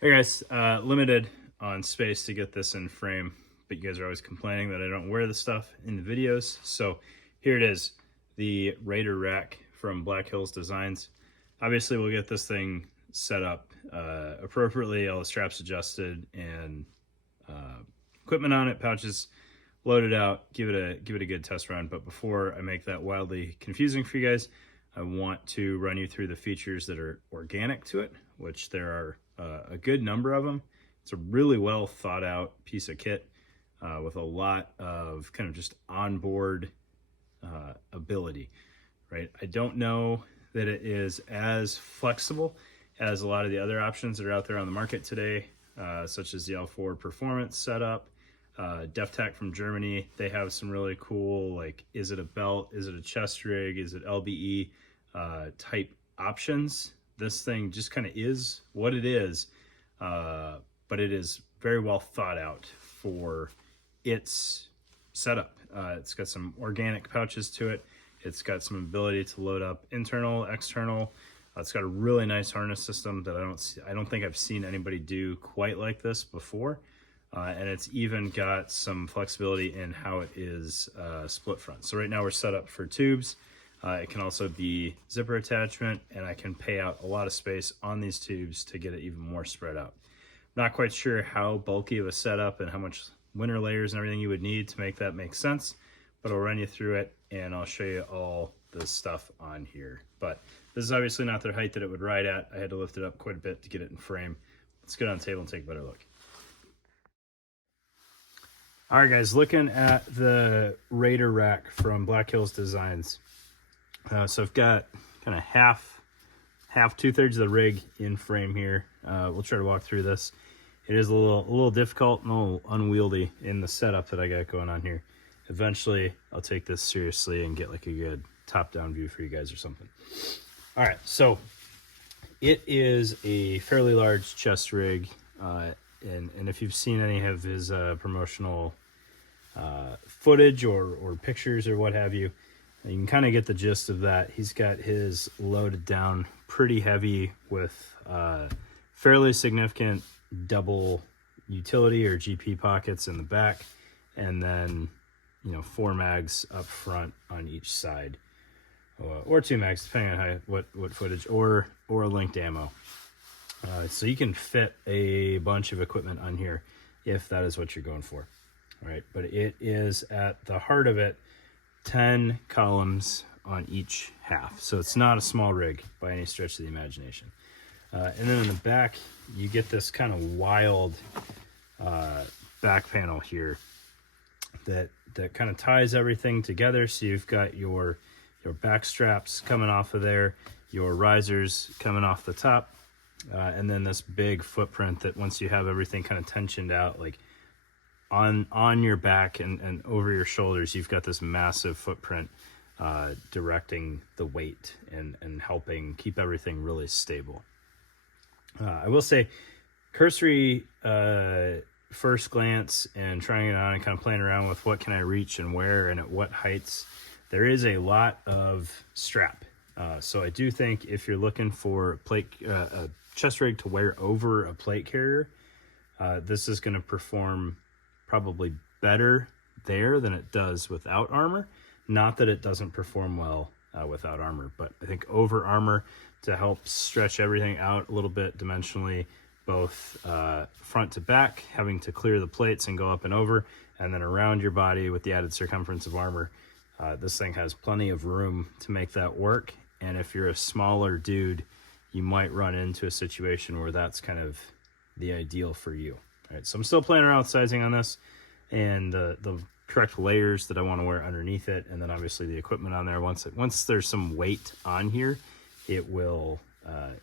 Hey guys, limited on space to get this in frame, but you guys are always complaining that I don't wear the stuff in the videos. So here it is, the Raider rack from Black Hills Designs. Obviously we'll get this thing set up appropriately, all the straps adjusted and equipment on it, pouches loaded out, give it a good test run. But before I make that wildly confusing for you guys, I want to run you through the features that are organic to it, which there are a good number of them. It's a really well thought out piece of kit with a lot of kind of just onboard ability, right? I don't know that it is as flexible as a lot of the other options that are out there on the market today, such as the L4 Performance setup. DefTech from Germany, they have some really cool, like, is it a belt, is it a chest rig, is it LBE type options. This thing just kind of is what it is, but it is very well thought out for its setup. It's got some organic pouches to it. It's got some ability to load up internal, external. It's got a really nice harness system that I don't think I've seen anybody do quite like this before. And it's even got some flexibility in how it is split front. So right now we're set up for tubes. It can also be zipper attachment, and I can pay out a lot of space on these tubes to get it even more spread out. Not quite sure how bulky of a setup and how much winter layers and everything you would need to make that make sense, but I'll run you through it and I'll show you all the stuff on here. But this is obviously not the height that it would ride at. I had to lift it up quite a bit to get it in frame. Let's get on the table and take a better look. All right, guys, looking at the Raider rack from Black Hills Designs. So I've got kind of half, 2/3 of the rig in frame here. We'll try to walk through this. It is a little difficult and a little unwieldy in the setup that I got going on here. Eventually, I'll take this seriously and get like a good top-down view for you guys or something. All right, so it is a fairly large chest rig. And if you've seen any of his promotional footage or pictures or what have you, you can kind of get the gist of that. He's got his loaded down pretty heavy with fairly significant double utility or GP pockets in the back, and then 4 mags up front on each side, or 2 mags depending on what footage, or linked ammo. So you can fit a bunch of equipment on here if that is what you're going for. All right, but it is at the heart of it 10 columns on each half. So it's not a small rig by any stretch of the imagination. And then in the back, you get this kind of wild back panel here that kind of ties everything together. So you've got your back straps coming off of there, your risers coming off the top, and then this big footprint that once you have everything kind of tensioned out, like on your back and over your shoulders, you've got this massive footprint directing the weight and helping keep everything really stable. I will say, cursory first glance and trying it on and kind of playing around with what can I reach and where and at what heights, there is a lot of strap. So I do think if you're looking for a chest rig to wear over a plate carrier, this is going to perform probably better there than it does without armor. Not that it doesn't perform well without armor, but I think over armor to help stretch everything out a little bit dimensionally, both front to back, having to clear the plates and go up and over, and then around your body with the added circumference of armor. This thing has plenty of room to make that work. And if you're a smaller dude, you might run into a situation where that's kind of the ideal for you. All right, so I'm still playing around with sizing on this and the correct layers that I want to wear underneath it, and then obviously the equipment on there. Once there's some weight on here, it'll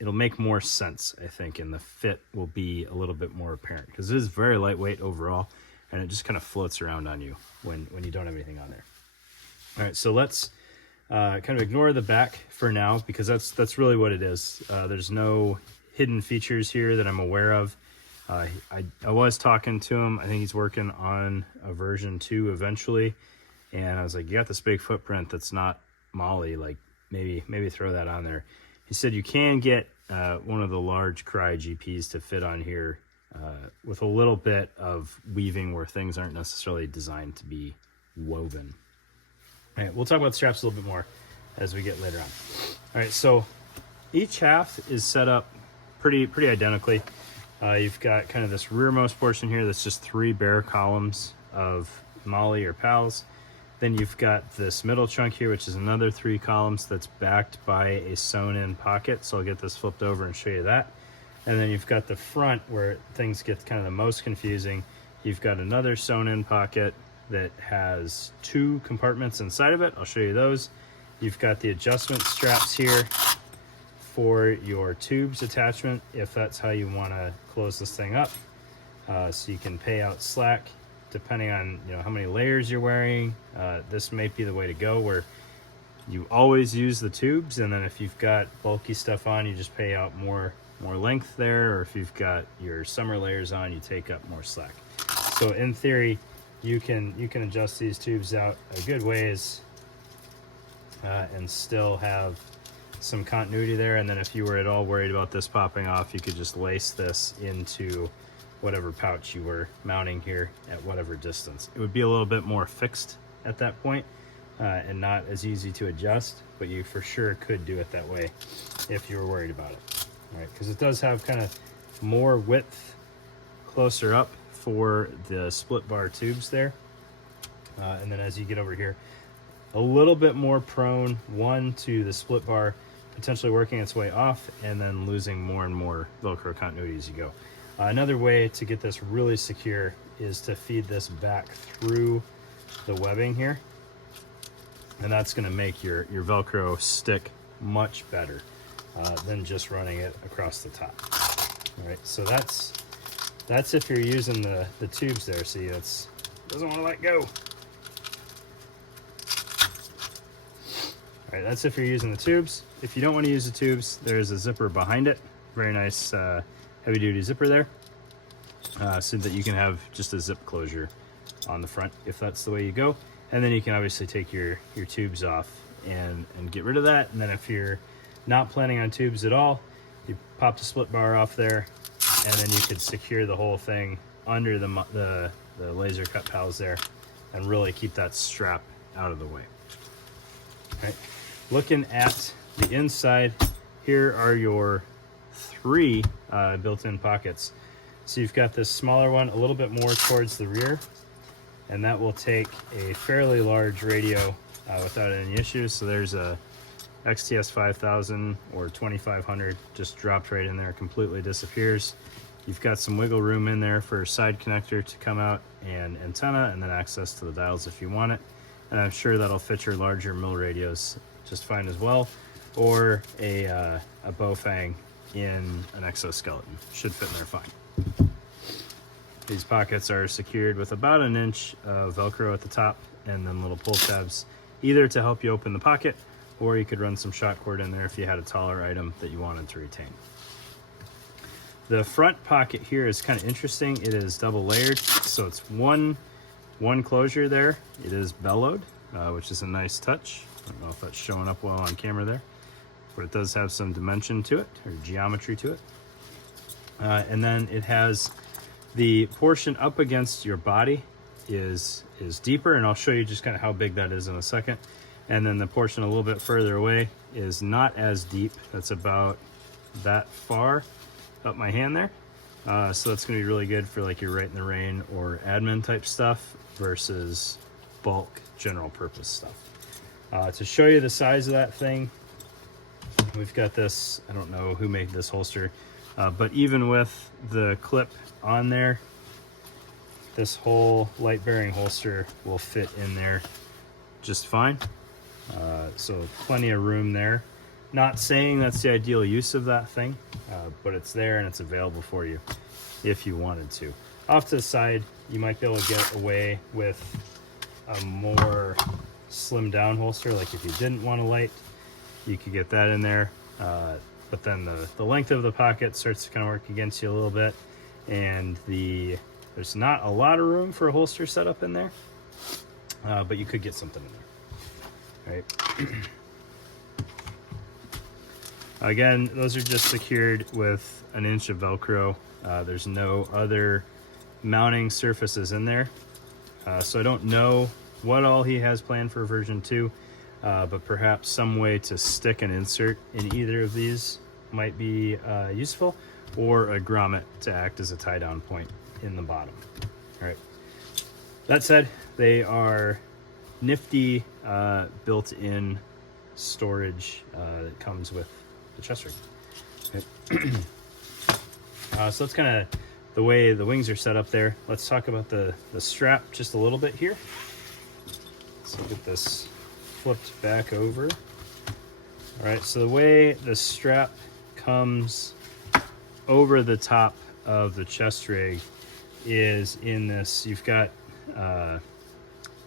make more sense, I think, and the fit will be a little bit more apparent because it is very lightweight overall, and it just kind of floats around on you when you don't have anything on there. All right, so let's kind of ignore the back for now because that's really what it is. There's no hidden features here that I'm aware of. I was talking to him. I think he's working on a version 2 eventually, and I was like, you got this big footprint that's not MOLLE, like maybe throw that on there. He said you can get one of the large Crye GPs to fit on here with a little bit of weaving where things aren't necessarily designed to be woven. All right, we'll talk about the straps a little bit more as we get later on. All right, so each half is set up pretty identically. You've got kind of this rearmost portion here that's just 3 bare columns of MOLLE or PALS. Then you've got this middle chunk here, which is another 3 columns that's backed by a sewn-in pocket. So I'll get this flipped over and show you that. And then you've got the front where things get kind of the most confusing. You've got another sewn-in pocket that has 2 compartments inside of it. I'll show you those. You've got the adjustment straps here for your tubes attachment, if that's how you want to close this thing up. So you can pay out slack depending on how many layers you're wearing. This may be the way to go, where you always use the tubes, and then if you've got bulky stuff on, you just pay out more length there, or if you've got your summer layers on, you take up more slack. So in theory, you can adjust these tubes out a good ways and still have some continuity there. And then if you were at all worried about this popping off, you could just lace this into whatever pouch you were mounting here at whatever distance. It would be a little bit more fixed at that point and not as easy to adjust, but you for sure could do it that way if you were worried about it. All right, because it does have kind of more width closer up for the split bar tubes there. And then as you get over here, a little bit more prone, one, to the split bar potentially working its way off and then losing more and more Velcro continuity as you go. Another way to get this really secure is to feed this back through the webbing here. And that's gonna make your Velcro stick much better than just running it across the top. All right, so that's if you're using the tubes there. See, it doesn't wanna let go. All right, that's if you're using the tubes. If you don't want to use the tubes, there's a zipper behind it. Very nice heavy duty zipper there. So that you can have just a zip closure on the front if that's the way you go. And then you can obviously take your tubes off and get rid of that. And then if you're not planning on tubes at all, you pop the split bar off there, and then you could secure the whole thing under the laser cut PALS there and really keep that strap out of the way. All right. Looking at the inside, here are your 3 built-in pockets. So you've got this smaller one a little bit more towards the rear, and that will take a fairly large radio without any issues. So there's a XTS 5000 or 2500 just dropped right in there, completely disappears. You've got some wiggle room in there for a side connector to come out and antenna, and then access to the dials if you want it. And I'm sure that'll fit your larger mill radios just fine as well, or a Baofeng in an exoskeleton. Should fit in there fine. These pockets are secured with about 1 inch of Velcro at the top, and then little pull tabs, either to help you open the pocket, or you could run some shot cord in there if you had a taller item that you wanted to retain. The front pocket here is kind of interesting. It is double layered, so it's one closure there. It is bellowed, which is a nice touch. I don't know if that's showing up well on camera there, but it does have some dimension to it, or geometry to it. And then it has the portion up against your body is deeper, and I'll show you just kind of how big that is in a second. And then the portion a little bit further away is not as deep. That's about that far up my hand there. So that's gonna be really good for like your Right in the Rain or admin type stuff versus bulk general purpose stuff. To show you the size of that thing, we've got this, I don't know who made this holster, but even with the clip on there, this whole light bearing holster will fit in there just fine. So plenty of room there. Not saying that's the ideal use of that thing, but it's there and it's available for you if you wanted to. Off to the side, you might be able to get away with a more slim down holster. Like if you didn't want a light, you could get that in there. But then the length of the pocket starts to kind of work against you a little bit, and there's not a lot of room for a holster setup in there, but you could get something in there. All right. Again, those are just secured with an inch of Velcro. There's no other mounting surfaces in there. So I don't know what all he has planned for version 2, but perhaps some way to stick an insert in either of these might be useful, or a grommet to act as a tie down point in the bottom. All right. That said, they are nifty built-in storage that comes with the chest rig. Okay. So that's kind of the way the wings are set up there. Let's talk about the strap just a little bit here. So get this flipped back over. All right, so the way the strap comes over the top of the chest rig is in this, you've got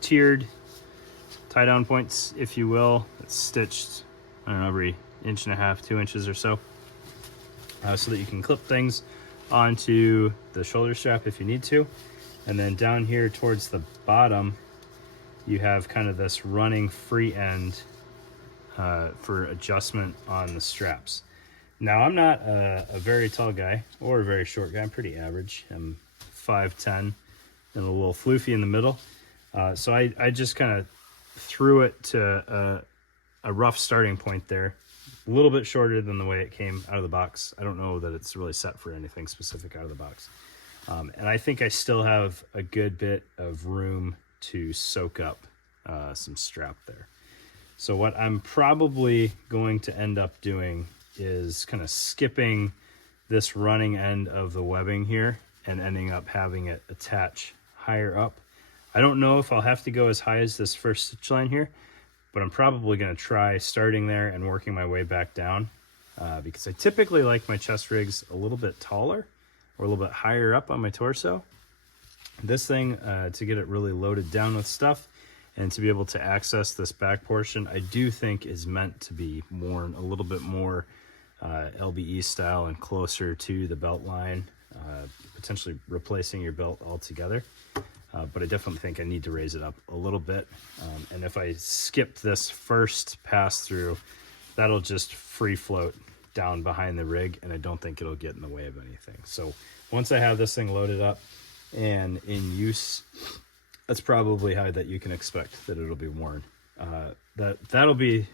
tiered tie down points, if you will. It's stitched, I don't know, every 1.5 to 2 inches or so, so that you can clip things onto the shoulder strap if you need to. And then down here towards the bottom, you have kind of this running free end for adjustment on the straps. Now, I'm not a very tall guy or a very short guy. I'm pretty average. I'm 5'10" and a little floofy in the middle. So I just kind of threw it to a rough starting point there. A little bit shorter than the way it came out of the box. I don't know that it's really set for anything specific out of the box. And I think I still have a good bit of room to soak up some strap there. So what I'm probably going to end up doing is kind of skipping this running end of the webbing here and ending up having it attach higher up. I don't know if I'll have to go as high as this first stitch line here, but I'm probably going to try starting there and working my way back down because I typically like my chest rigs a little bit taller or a little bit higher up on my torso. This thing, to get it really loaded down with stuff and to be able to access this back portion, I do think is meant to be worn a little bit more LBE style and closer to the belt line, potentially replacing your belt altogether. But I definitely think I need to raise it up a little bit. And if I skip this first pass through, that'll just free float down behind the rig, and I don't think it'll get in the way of anything. So once I have this thing loaded up and in use, that's probably how that you can expect that it'll be worn. That'll be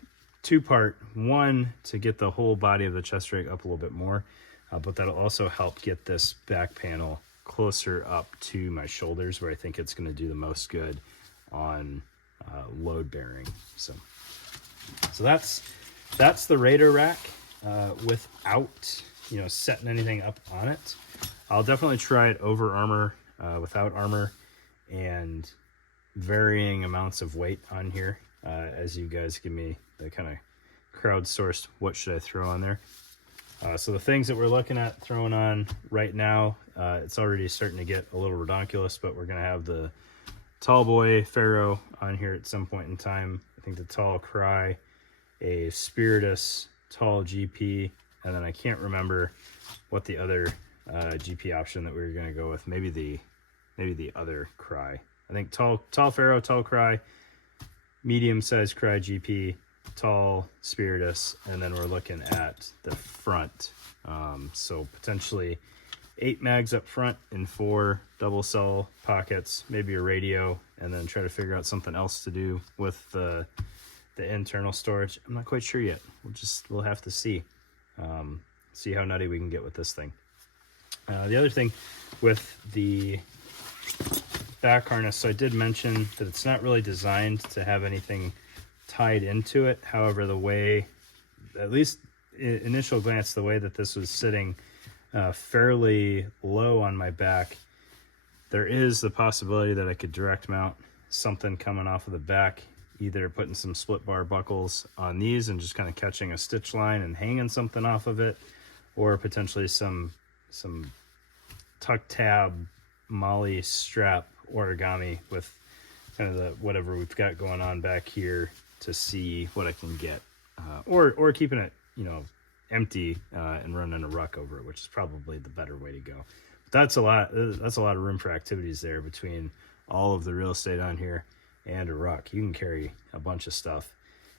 two-part. One, to get the whole body of the chest rig up a little bit more, but that'll also help get this back panel closer up to my shoulders, where I think it's going to do the most good on load bearing. So that's the Raider rack without setting anything up on it. I'll definitely try it over armor, without armor, and varying amounts of weight on here as you guys give me the kind of crowdsourced what should I throw on there. So the things that we're looking at throwing on right now, it's already starting to get a little redonkulous, but we're going to have the Tall Boy Pharaoh on here at some point in time. I think the Tall Cry, a Spiritus Tall GP, and then I can't remember what the other GP option that we were going to go with. Maybe the other Cry. I think Tall Pharaoh, Tall Cry, medium-sized Cry GP, Tall Spiritus, and then we're looking at the front. So potentially 8 mags up front and 4 double cell pockets, maybe a radio, and then try to figure out something else to do with the internal storage. I'm not quite sure yet. We'll have to see how nutty we can get with this thing. The other thing with the back harness, so I did mention that it's not really designed to have anything tied into it. However, the way, at least initial glance, the way that this was sitting fairly low on my back, there is the possibility that I could direct mount something coming off of the back, either putting some split bar buckles on these and just kind of catching a stitch line and hanging something off of it, or potentially some tuck tab molly strap origami with kind of the whatever we've got going on back here to see what I can get, or keeping it empty and running a ruck over it, which is probably the better way to go. But that's a lot of room for activities there between all of the real estate on here and a ruck. You can carry a bunch of stuff,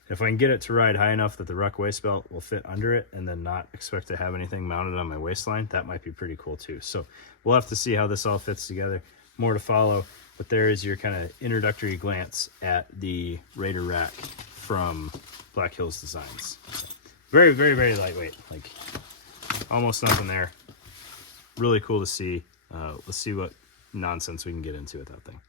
If I can get it to ride high enough that the ruck waist belt will fit under it and then not expect to have anything mounted on my waistline, that might be pretty cool too. So we'll have to see how this all fits together. More to follow, but there is your kind of introductory glance at the Raider rack from Black Hills Designs. Very, very, very lightweight, like almost nothing there. Really cool to see. Let's see what nonsense we can get into with that thing.